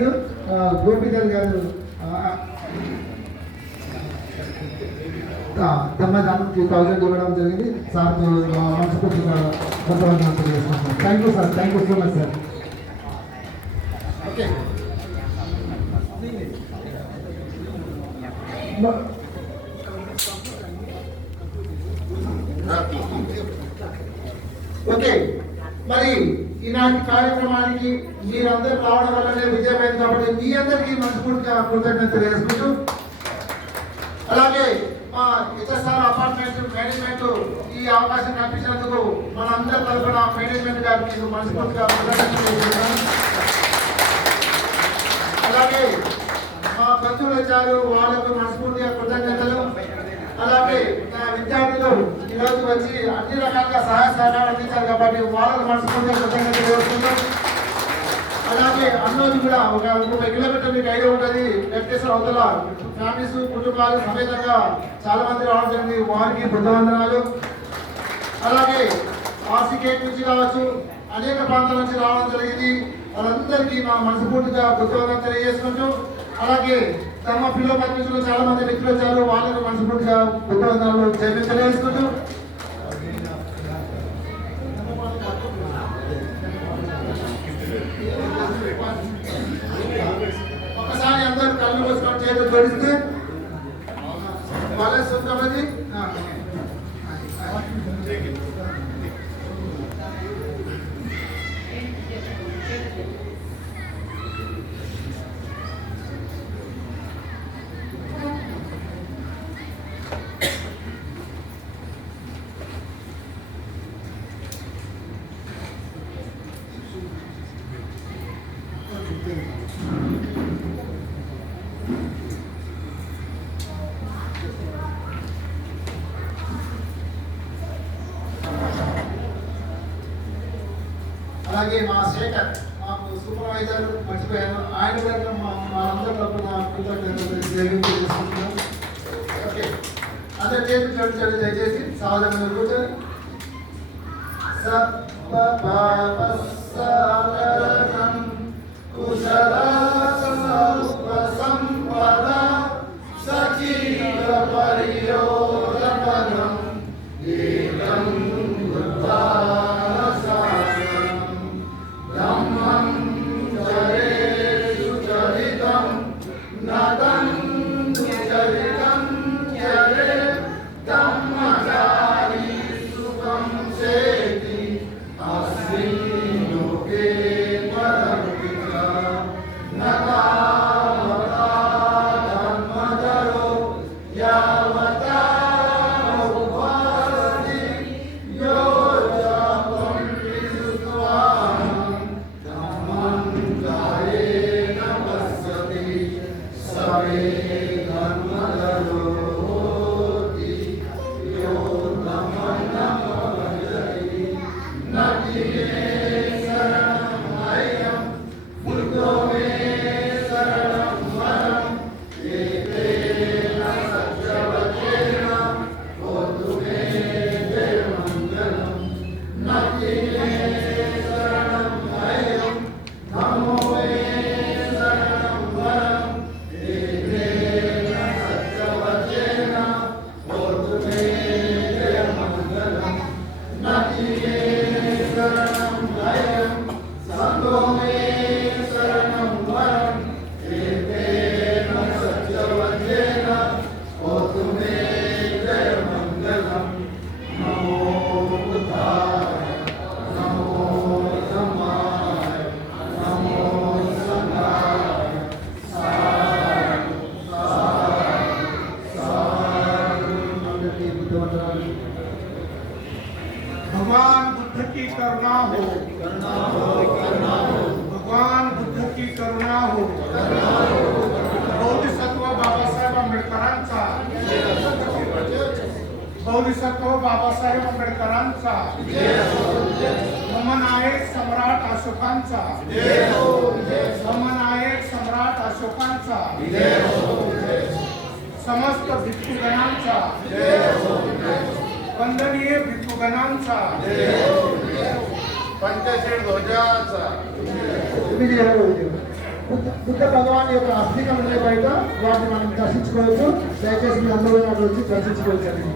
చేసిండు. గోపీధర్ గారు తమ్మదానం 2000 ఇవ్వడం జరిగింది. సార్ మనస్ఫూర్తిగా కొంతమంది తెలియజేసుకుంటున్నాం. Thank you sir, thank you so much sir. Okay okay మరి ఈనాటి కార్యక్రమానికి మీరందరూ రావడం వల్లనే విజయమైంది కాబట్టి మీ అందరికీ మనస్ఫూర్తిగా కృతజ్ఞతలు తెలియజేసుకుంటూ, అలాగే మా హెచ్ఎస్ఆర్ అపార్ట్మెంట్ మేనేజ్మెంట్ ఈ అవకాశం కల్పించినందుకు మనందరి తరఫున మేనేజ్మెంట్ గారికి మనస్ఫూర్తిగా కృతజ్ఞతలు తెలియజేస్తున్నాను. అలాగే మా బంధువులు వచ్చారు, వాళ్ళకు మనస్ఫూర్తిగా కృతజ్ఞతలు. అలాగే నా విద్యార్థులు ఈరోజు వచ్చి అన్ని రకాలుగా సహాయ సహకారం అందించారు కాబట్టి వాళ్ళకు మనస్ఫూర్తిగా కృతజ్ఞతలు తెలుస్తున్నాం. అలాగే అన్నోది కూడా ఒక 30 కిలోమీటర్లు మీకు ఐడియా ఉంటుంది. వెంకటేశ్వర అవతల ఫ్యామిలీస్ కుటుంబాలు సమేతంగా చాలా మంది రావడం జరిగింది, వారికి బృందవందనాలు. అలాగే ఆర్సీకేట్ నుంచి కావచ్చు, అనేక ప్రాంతాల నుంచి రావడం జరిగింది. వాళ్ళందరికీ మా మనస్ఫూర్తిగా బృందవందనం తెలియజేసుకుంటూ, అలాగే తమ పిల్లల పత్రికలు చాలా మంది మిత్రులు వచ్చారు, వాళ్ళకు మనస్ఫూర్తిగా బృందవందనాలు తెలియజేసుకుంటూ, ఒకసారి అందరూ కళ్ళు మూసుకొని చేతులు జోడిస్తే వాళ్ళ సొంతమది. అలాగే మా శేఖర్ మాకు సూపర్వైజర్ మర్చిపోయాను, ఆయన కూడా మా అందరి తరఫున కృతజ్ఞతలు తెలియజేసుకుంటున్నాం. ఓకే అందరు చేతులు చూడండి దయచేసి సాధారణ కూర్చొని. भगवान बुद्ध की करुणा हो, भगवान बुद्ध की करुणा हो, बोधिसत्व बाबासाहेब आंबेडकरांचा, बोधिसत्व बाबासाहेब आंबेडकरांचा, ममनायक सम्राट अशोकांचा, ममनायक सम्राट अशोकांचा, समस्त भिक्षुगणांचा, वंदनीय भिक्षुगणांचा, पंचशील ध्वजाचा, బుద్ధ భగవాన్ యొక్క అస్థికలు ఉన్నాయి బయట, వాటిని మనం దర్శించుకోవచ్చు. దయచేసి మీ అందరూ నాకు వచ్చి దర్శించుకోవచ్చు.